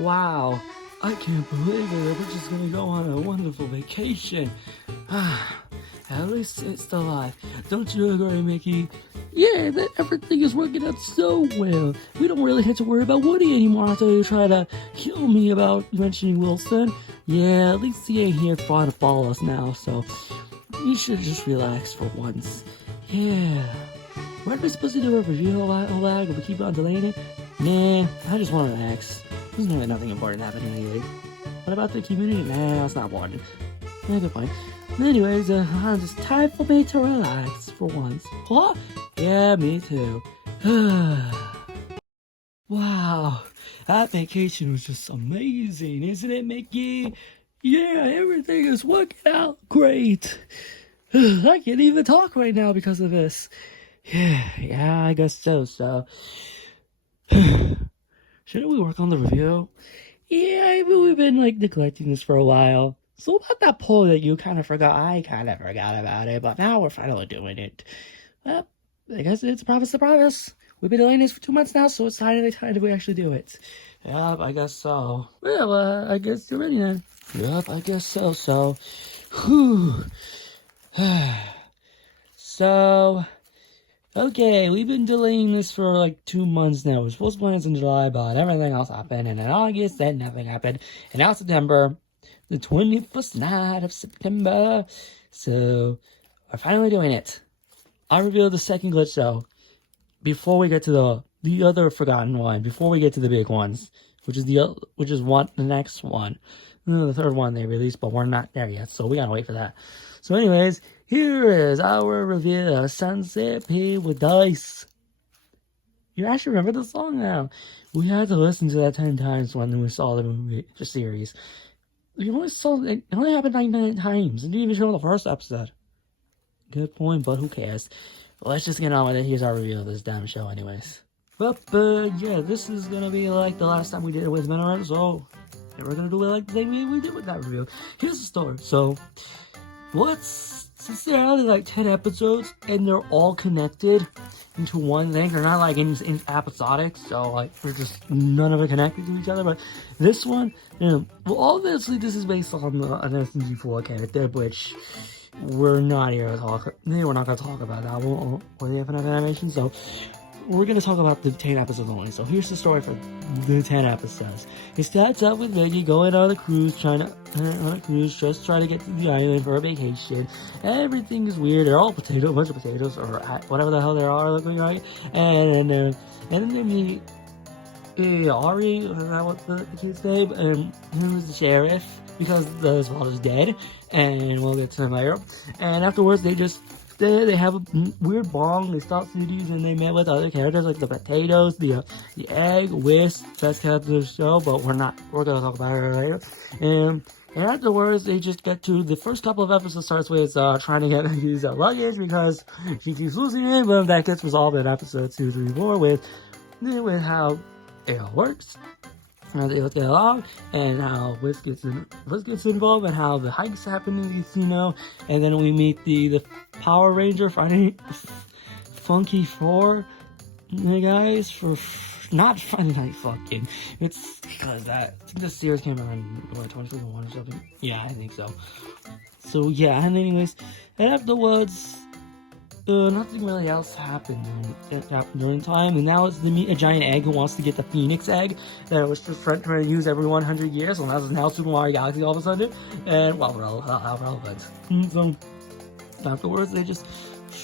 Wow, I can't believe it. We're just gonna go on a wonderful vacation. At least it's still alive. Don't you agree, Mickey? Yeah, everything is working out so well. We don't really have to worry about Woody anymore after they try to kill me about mentioning Wilson. Yeah, at least he ain't here trying to follow us now, so you should just relax for once. Yeah. What are we supposed to do a review all that? Will we keep on delaying it? Nah, I just want to relax. There's really nothing important happening anyway. What about the community? Nah, that's not important. Yeah, good point. Anyways, it's time for me to relax for once. What? Yeah, me too. Wow, that vacation was just amazing, isn't it, Mickey? Yeah, everything is working out great. I can't even talk right now because of this. Yeah, I guess so. Shouldn't we work on the review? Yeah, we've been neglecting this for a while. So about that poll that you kind of forgot, I kind of forgot about it, but now we're finally doing it. Well, I guess it's a promise. We've been delaying this for 2 months now, so it's finally time we actually do it. Yep, I guess so. Well, I guess you're ready then. Yep, I guess so. Whew. So, okay, we've been delaying this for 2 months now. We're supposed to plan this in July, but everything else happened. And in August, then nothing happened. And now September, the 21st night of September. So, we're finally doing it. I revealed the second glitch, though, before we get to the other forgotten one, before we get to the big ones, which is the next one. The third one they released, but we're not there yet, so we gotta wait for that. So anyways, here is our review of Sunset P with Dice. You actually remember the song now. We had to listen to that 10 times when we saw the movie, the series. We only saw it only happened 99 times. It didn't even show in the first episode. Good point, but who cares? Let's just get on with it. Here's our review of this damn show anyways. But yeah, this is gonna be like the last time we did it with Mineral, so we're gonna do it like the same way we did with that review. Here's the story. So, since there are only 10 episodes and they're all connected into one thing, they're not in episodic, so they're just none of it connected to each other. But this one, well, obviously this is based on an SNG4 character, which we're not here to talk. We're not gonna talk about that one or the FNF animation. So we're gonna talk about the 10 episodes only. So here's the story for the 10 episodes. It starts out with Reggie going on a cruise, just trying to get to the island for a vacation. Everything is weird. They're all a bunch of potatoes, or whatever the hell they are looking like. And then they meet Ari, is that what the kid's name? And he was the sheriff because his father's dead, and we'll get to him later. And afterwards, they have a weird bong. They stop cities, and they met with other characters like the potatoes, the egg, Wisp, best character of the show, but we're gonna talk about her later. And afterwards, they just get to the first couple of episodes starts with trying to get his luggage because she keeps losing it, but that gets resolved in episode 2, 3, 4 with how it all works. How they get along, and how Wisp gets involved, and how the hikes happen in the casino, and then we meet the Power Ranger Funky 4 guys for not Friday Night Fucking. It's because the series came out in 2021 or something. Yeah, I think so. So yeah, and anyways, and afterwards, nothing really else happened during time, and now it's to meet a giant egg who wants to get the Phoenix egg that was just trying to use every 100 years, and that's now Super Mario Galaxy all of a sudden, and well, how relevant. So afterwards, they just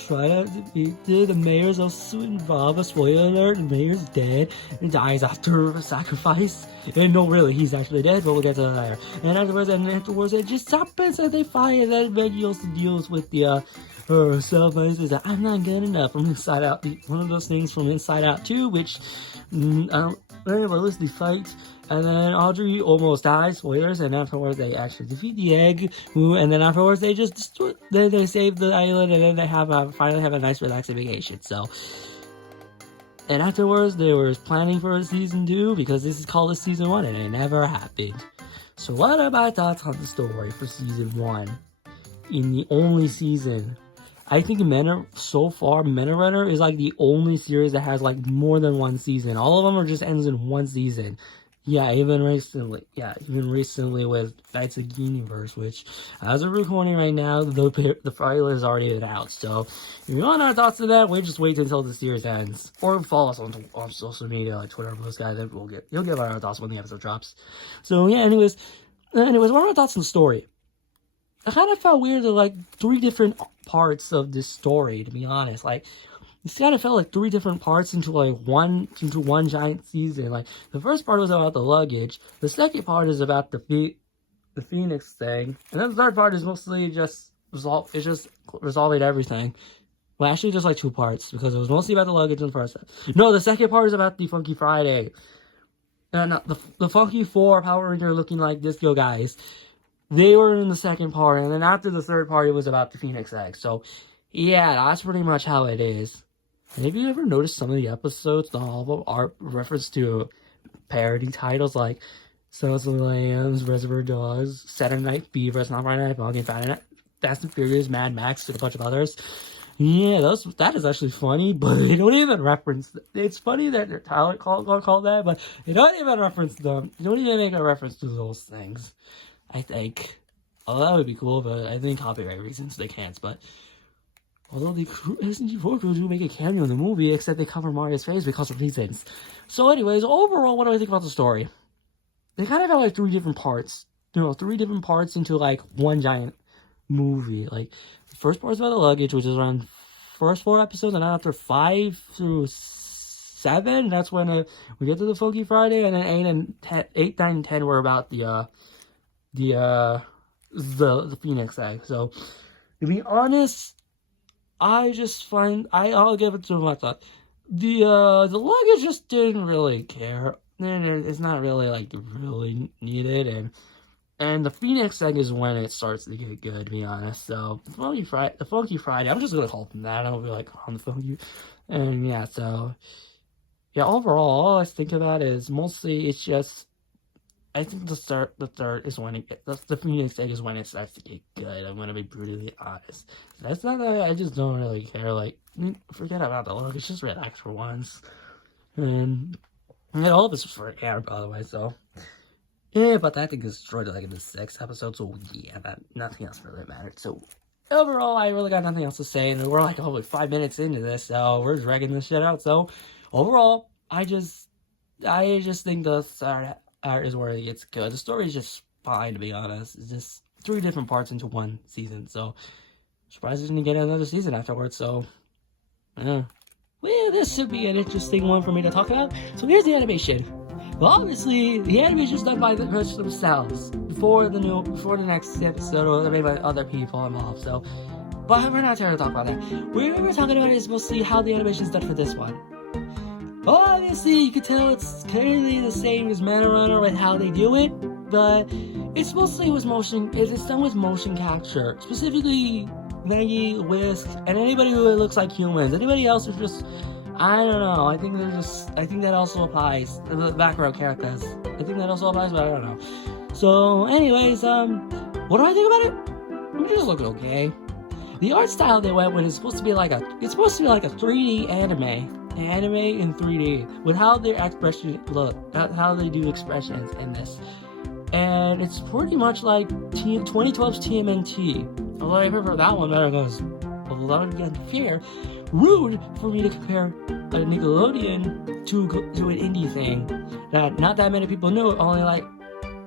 try to defeat the mayor's also involved. A spoiler alert: the mayor's dead and dies after a sacrifice. And no, really, he's actually dead, but we'll get to that later. And afterwards, it just happens that they fight, and then Reggie also deals with the herself, and says that I'm not good enough from Inside Out. One of those things from Inside Out 2, which they fight, and then Audrey almost dies, spoilers, and afterwards they actually defeat the egg, and then afterwards they just they save the island, and then they finally have a nice relaxing vacation. So, and afterwards they were planning for a season 2 because this is called a season 1, and it never happened. So what are my thoughts on the story for season 1? In the only season, I think so far, Runner is the only series that has more than one season. All of them are just ends in one season. Yeah, even recently with Knights of the Universe, which, as of recording right now, the trailer has already been out. So, if you want our thoughts on that, we just wait until the series ends, or follow us on social media like Twitter, those guys, and you'll get our thoughts when the episode drops. So yeah, anyways, what are our thoughts on the story? I kind of felt weird that like 3 different parts of this story, to be honest. Like, it's kind of felt like 3 different parts into one giant season. Like, the first part was about the luggage. The second part is about the Phoenix thing, and then the third part is mostly just resolving everything. Well, actually, just like 2 parts, because it was mostly about the luggage in the first. No, the second part is about the Funky Friday, and the Funky 4 Power Ranger looking like disco guys. They were in the second part, and then after the third part, it was about the Phoenix egg. So, yeah, that's pretty much how it is. Have you ever noticed some of the episodes, not all of them, are reference to parody titles like Sons of the Lambs, Reservoir Dogs, Saturday Night Fever, Not Friday Night Funkin', Fast and Furious, Mad Max, and a bunch of others. Yeah, that is actually funny, but they don't even reference. It's funny that their talent called that, but they don't even reference them. They don't even make a reference to those things. I think. Oh, that would be cool, but I think copyright reasons they can't. But although the Resident Evil crew do make a cameo in the movie, except they cover Mario's face because of reasons. So, anyways, overall, what do I think about the story? They kind of have like 3 different parts. 3 different parts into like one giant movie. Like, the first part is about the luggage, which is around first 4 episodes, and then after 5 through 7, that's when we get to the Funky Friday, and then 8, 9, and 10 were about the Phoenix egg. So, to be honest, I'll give it to my thought. The luggage just didn't really care. It's not really like really needed, and the Phoenix egg is when it starts to get good, to be honest. So the Funky Friday, I'm just gonna call them that. I don't be like on the Funky, and yeah. So yeah, overall, all I think about is mostly it's just. I think the third is when the Phoenix egg is when it starts to get good. I'm gonna be brutally honest. That's not that I just don't really care. Like, forget about the look. It's just relax for once. And all of this was for air, by the way. So yeah, but that thing is destroyed like in the 6th episode. So yeah, nothing else really mattered. So overall, I really got nothing else to say. And we're like probably 5 minutes into this, so we're dragging this shit out. So overall, I just think the third art is where it gets good. The story is just fine, to be honest. It's just 3 different parts into one season. So, surprised we didn't get another season afterwards. So, yeah. Well, this should be an interesting one for me to talk about. So, here's the animation. Well, obviously, the animation is done by the person themselves before the next episode, or made by other people involved. So, but we're not here to talk about that. What we're talking about is mostly how the animation is done for this one. Well, obviously, you can tell it's clearly the same as Mana Runner with how they do it, but it's mostly with it's done with motion capture. Specifically, Maggie, Whisk, and anybody who looks like humans. Anybody else is just, I don't know, I think that also applies. The background characters. I think that also applies, but I don't know. So, anyways, what do I think about it? It just looked okay. The art style they went with is supposed to be like a 3D anime in 3D with how their expressions look, how they do expressions in this, and it's pretty much like 2012's TMNT. Although I prefer that one better because, although that would be unfair, rude for me to compare a Nickelodeon to an indie thing that not that many people knew. Only like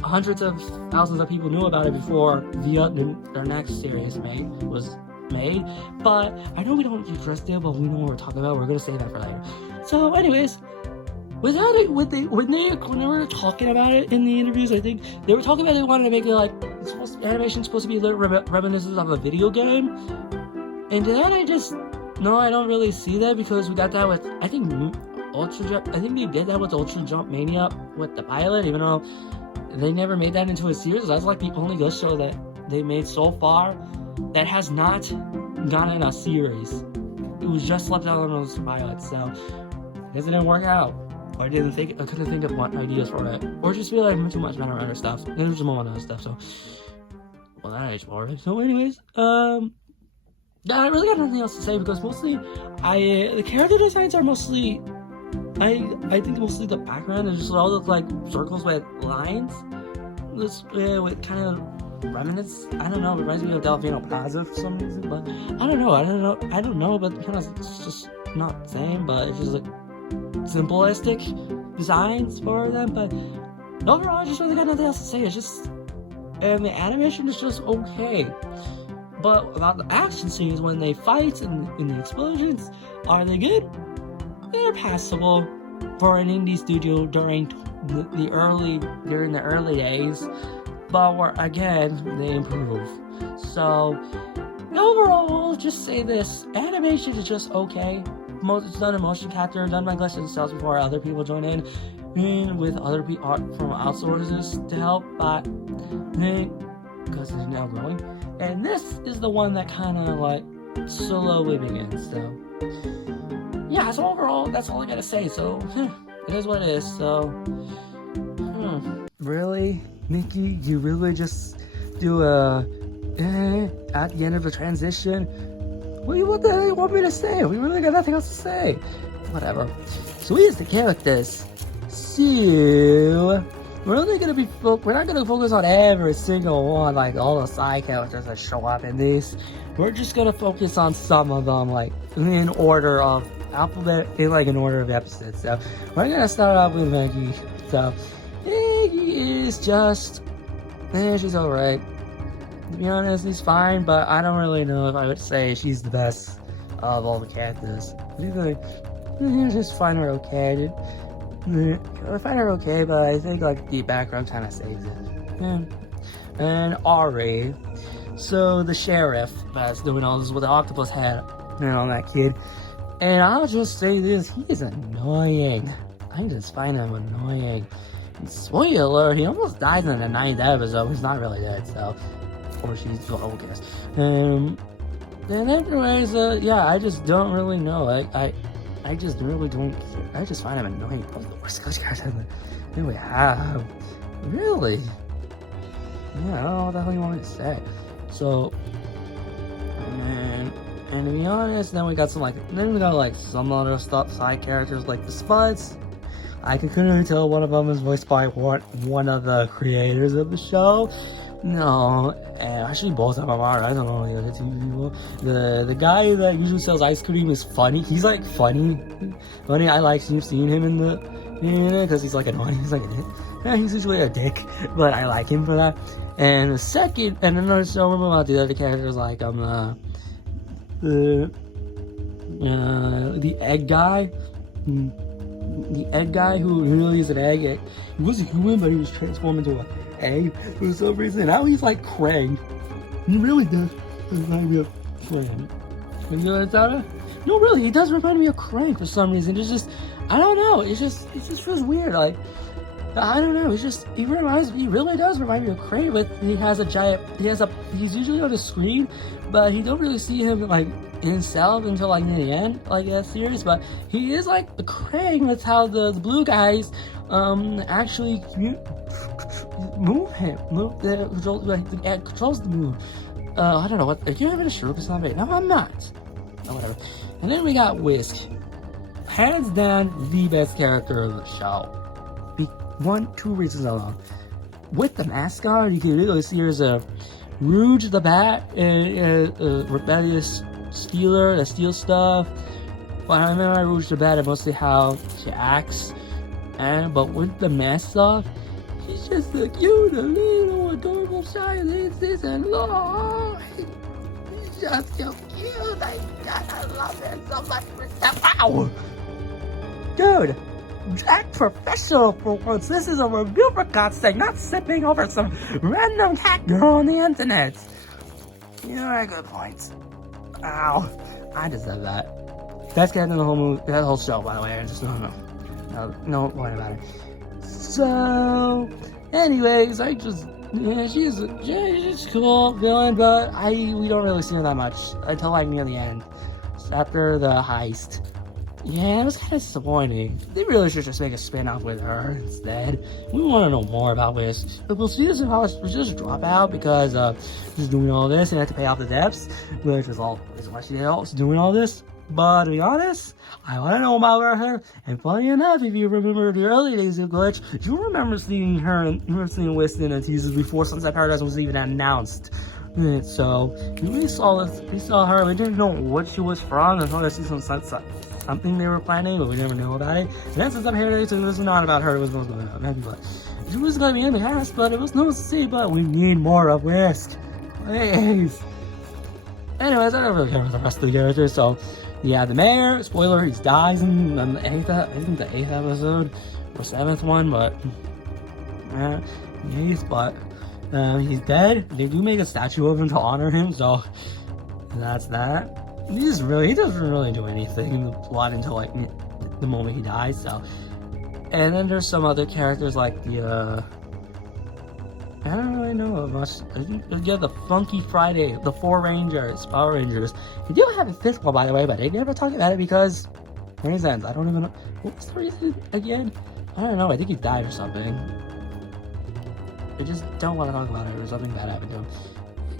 hundreds of thousands of people knew about it before their next series was made, but I know we don't address it, but we know what we're talking about. We're gonna say that for later. So, anyways, when they were talking about it in the interviews, I think they were talking about they wanted to make it like animation supposed to be reminiscent of a video game, and then I don't really see that because we got that with I think they did that with Ultra Jump Mania with the pilot, even though they never made that into a series. That's like the only good show that they made so far that has not gotten a series. It was just left out on those pilots, so I guess it didn't work out. Or I couldn't think of what ideas for it. Or just feel like too much Mana Runner stuff. And there's more other stuff, so well, that is more. So anyways, I really got nothing else to say because mostly the character designs are mostly I think mostly the background is just all look like circles with lines. This with kind of remnants. I don't know. It reminds me of Delfino Plaza for some reason, but I don't know. But kind of it's just not the same. But it's just like simplistic designs for them. But overall, I just really got nothing else to say. It's just and the animation is just okay. But about the action scenes when they fight and in the explosions, are they good? They're passable for an indie studio during the early days, but again they improve. So overall, I'll just say this: animation is just okay. It's done in motion capture, done by Glitch themselves before other people join in with other people from outsourcers to help, but because it's now growing. And this is the one that kind of like slowly begins. So yeah, so overall, that's all I gotta say. So it is what it is. So really, Nikki, you really just do a at the end of the transition? What the hell you want me to say? We really got nothing else to say. Whatever. So here's the characters. So we're only gonna we're not gonna focus on every single one, like all the side characters that show up in this. We're just gonna focus on some of them, like in order of alphabet, in order of episodes. So we're gonna start off with Maggie. So Maggie is just, she's alright. To be honest, he's fine, but I don't really know if I would say she's the best of all the characters. I just find her okay. I find her okay, but I think like the background kind of saves it. Yeah. And Ari, so the sheriff that's doing all this with the octopus head on that kid. And I'll just say this: he is annoying. I just find him annoying. And spoiler alert: he almost dies in the 9th episode. He's not really dead, so or she's well, I guess. And anyways, yeah, I just don't really know. I just really don't. I just find him annoying. Probably the worst Glitch character that we have. Really? Yeah, I don't know what the hell you want me to say. So, and to be honest, then we got some some other stuff, side characters like the Spuds. I can clearly tell one of them is voiced by one of the creators of the show. No, actually both of them are. I don't know the other two people. The guy that usually sells ice cream is funny. He's like funny. I like seeing him in the because he's like annoying. He's like he's usually a dick, but I like him for that. And the second, and then so remember about the other characters like the egg guy. The egg guy who really is an egg. He wasn't human, but he was transformed into an egg for some reason. Now he's like Krang. He really does remind me of Krang. You know what I'm No, really, he does remind me of Krang for some reason. It's just, I don't know. It just feels weird. Like, I don't know. He really does remind me of Krang. But he's usually on the screen, but you don't really see him like himself until like near the end, like that series. But he is like the Krang. That's how the blue guys actually controls the move. I don't know what. Are you having a stroke or something? No, I'm not. Oh, whatever. And then we got Whisk. Hands down, the best character of the show. Two reasons alone. With the mascot, you can literally see there's a Rouge the Bat, a rebellious stealer that steals stuff. But I remember Rouge the Bat and mostly how she acts. But with the mask off, he's just a cute, little, adorable, shy, this and Lord. He's just so cute. I love him so much. Wow! Dude, act professional for once. This is a review for God's sake, not sipping over some random cat girl on the internet. You know, good points. Ow. I just said that. That's getting the whole movie, that whole show, by the way. I just don't know. No point about it. So, anyways, she's cool villain, but we don't really see her that much until like near the end, after the heist. Yeah, it was kind of disappointing. They really should just make a spin-off with her instead. We want to know more about this. But we'll see this in college. We'll just drop out because she's doing all this and have to pay off the debts, which is why she's doing all this. But to be honest, I want to know about her. And funny enough, if you remember the early days of Glitch, you remember seeing her and seeing Winston and teasers before Sunset Paradise was even announced. So we saw her. We didn't know what she was from. I thought I see something they were planning, but we never knew about it. And then Sunset Paradise, it was not about her. It was about Nebula. She was going to be in the cast, but it was no to see. But we need more of Whisk, please. Anyways, I don't really care about the rest of the characters. So yeah, the mayor, spoiler, he dies in the 8th episode or 7th one, but he's dead. They do make a statue of him to honor him, so that's that. He doesn't really do anything in the plot until like the moment he dies. So, and then there's some other characters like the I don't really know much. Yeah, the Funky Friday, the Power Rangers. They do have a 5th one, by the way, but they never talk about it because reasons. I don't even know. What's the reason again? I don't know. I think he died or something. I just don't want to talk about it, or something bad happened to him.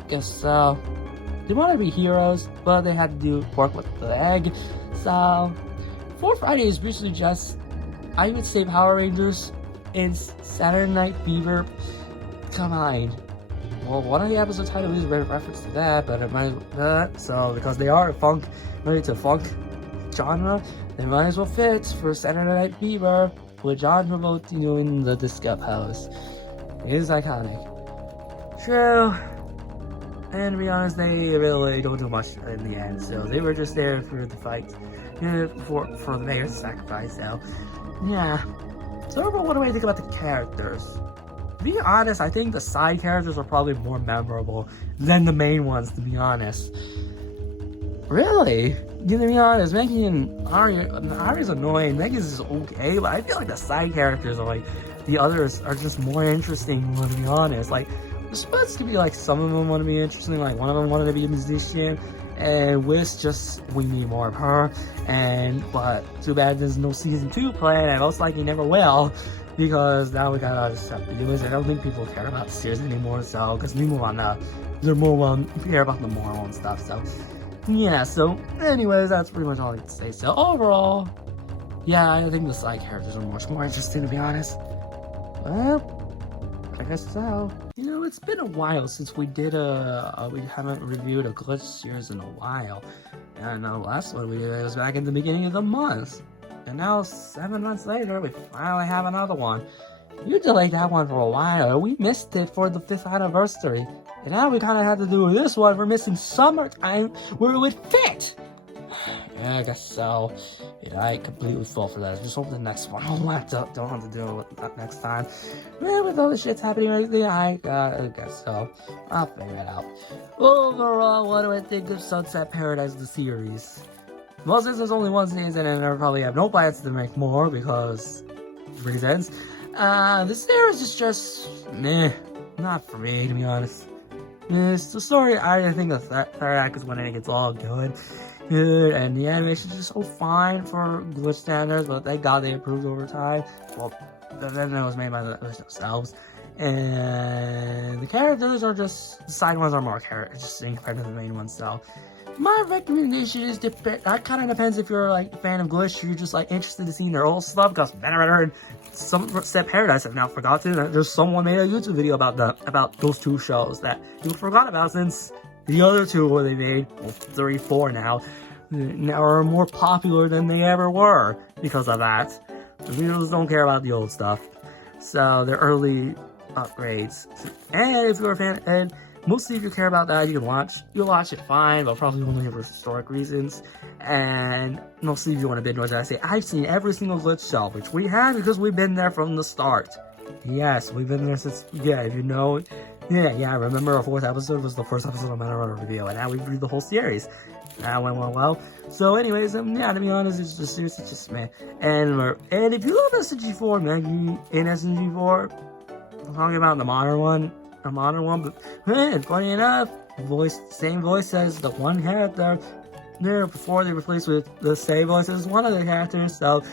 I guess so. They wanted to be heroes, but they had to work with the egg. So, 4 Friday is basically just, I would say, Power Rangers and Saturday Night Fever combined. Well, one of the episode titles is a reference to that, but it might as well not. So, because they are related to funk genre, they might as well fit for Saturday Night Fever with John Travolta doing the disco pose. It is iconic. True. And to be honest, they really don't do much in the end. So they were just there for the fight, for the mayor's sacrifice. So yeah. So overall, what do I think about the characters? To be honest, I think the side characters are probably more memorable than the main ones. To be honest, really. To be honest, Maggie and Ari's annoying. Megan's is okay, but I feel like the side characters are like. The others are just more interesting, to be honest. Like, it's supposed to be like some of them want to be interesting, like one of them wanted to be a musician, and Wiz just, we need more of her. But too bad there's no season 2 planned, and most likely never will, because now we got other stuff to do. I don't think people care about the series anymore, so, because we move on now. They're more care about the moral and stuff, so. Yeah, so, anyways, that's pretty much all I can say. So, overall, yeah, I think the side characters are much more interesting, to be honest. Well, I guess so. You know, it's been a while since we did we haven't reviewed a Glitch series in a while. And the last one we did was back in the beginning of the month. And now, 7 months later, we finally have another one. You delayed that one for a while. We missed it for the 5th anniversary. And now we kind of have to do this one. We're missing summertime where it would fit. Yeah, I guess so. Yeah, I completely fall for that. Just hope the next one don't have to deal with that next time. Yeah, with all the shit's happening lately, I guess so. I'll figure it out. Overall, what do I think of Sunset Paradise, the series? Well, since there's only one season and I probably have no plans to make more because reasons, the series is just meh. Not for me, to be honest. It's the story. I think the third act is when it gets all good, and the animation is just so fine for Glitch standards, but thank God they improved over time. Well, then it was made by themselves, and the characters are just, the side ones are more interesting compared to the main ones. So my recommendation is that kind of depends if you're like a fan of Glitch, or you're just like interested in seeing their old stuff. Because I heard Sunset Paradise, I've now forgotten. There's someone made a YouTube video about those 2 shows that you forgot about, since the other 2 where they made, well, 3, 4 now are more popular than they ever were because of that. The viewers don't care about the old stuff, so they're early upgrades. And if you're a fan, and mostly if you care about that, you'll watch it fine, but probably only for historic reasons. And mostly if you want to binge watch that, I say I've seen every single Glitch show, which we have because we've been there from the start. Yes, we've been there since, yeah, if you know, yeah, I remember our 4th episode was the first episode of Matter review, and now we've read the whole series. That went well. So anyways, yeah, to be honest, it's just meh. And if you love SNG4, Maggie in SNG4, I'm talking about the modern one, but funny enough, same voice as the one character there before they replaced with the same voice as one of the characters. So,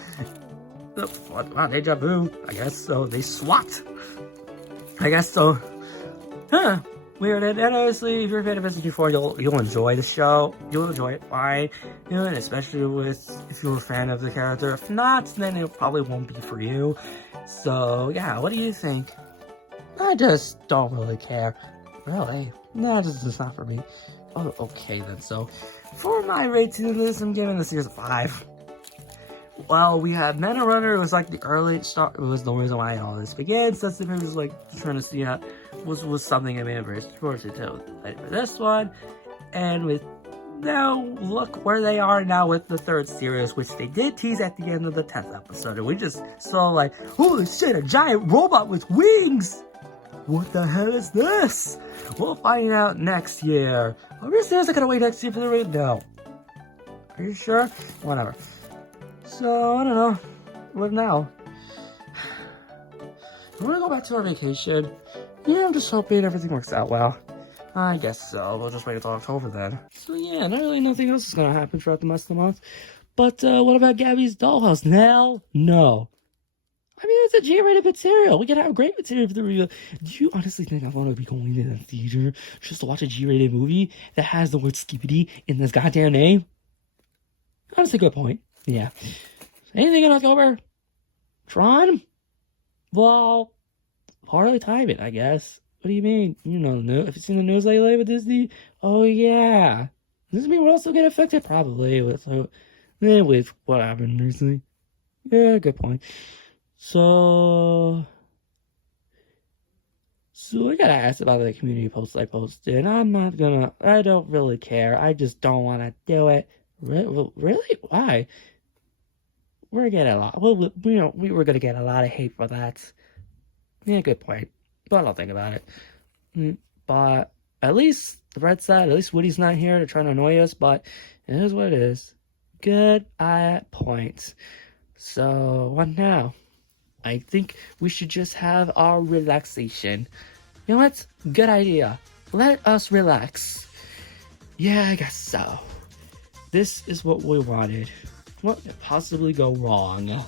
wow, deja vu, I guess. So they swapped, I guess. So, weird. And honestly, if you're a fan of SG4, you'll enjoy the show. You'll enjoy it fine. You know, and especially if you're a fan of the character. If not, then it probably won't be for you. So yeah, what do you think? I just don't really care. Really? No, it's not for me. Oh, okay then. So, for my rating of this, I'm giving this series a 5. Well, we had Men of Runner. It was like the early start. It was the reason why all this began. Since it was like trying to see how was something I made very sporty to for this one. And with now, look where they are now with the 3rd series, which they did tease at the end of the 10th episode. And we just saw like, holy shit, a giant robot with wings! What the hell is this? We'll find out next year. Are we seriously gonna wait next year for the raid? No. Are you sure? Whatever. So, I don't know. What now? You wanna go back to our vacation? Yeah, I'm just hoping everything works out well. I guess so. We'll just wait until October then. So yeah, not really nothing else is gonna happen throughout the rest of the month. But what about Gabby's Dollhouse? Hell no. I mean, it's a G-rated material. We can have great material for the review. Do you honestly think I want to be going to the theater just to watch a G-rated movie that has the word skibbity in this goddamn name? Honestly, good point. Yeah. Anything in October? Tron? Well, hardly time it, I guess. What do you mean? You know, have you seen the news lately with Disney? Oh, yeah. Does this mean we'll also get affected? Probably. With what happened recently. Yeah, good point. So I gotta ask about the community posts I posted. I don't really care. I just don't want to do it. Really? Why? We're getting a lot. Well, we were gonna get a lot of hate for that. Yeah, good point. But I'll think about it. But at least the red side, at least Woody's not here to try to annoy us, but it is what it is. Good point. So, what now? I think we should just have our relaxation. You know what? Good idea. Let us relax. Yeah, I guess so. This is what we wanted. What could possibly go wrong?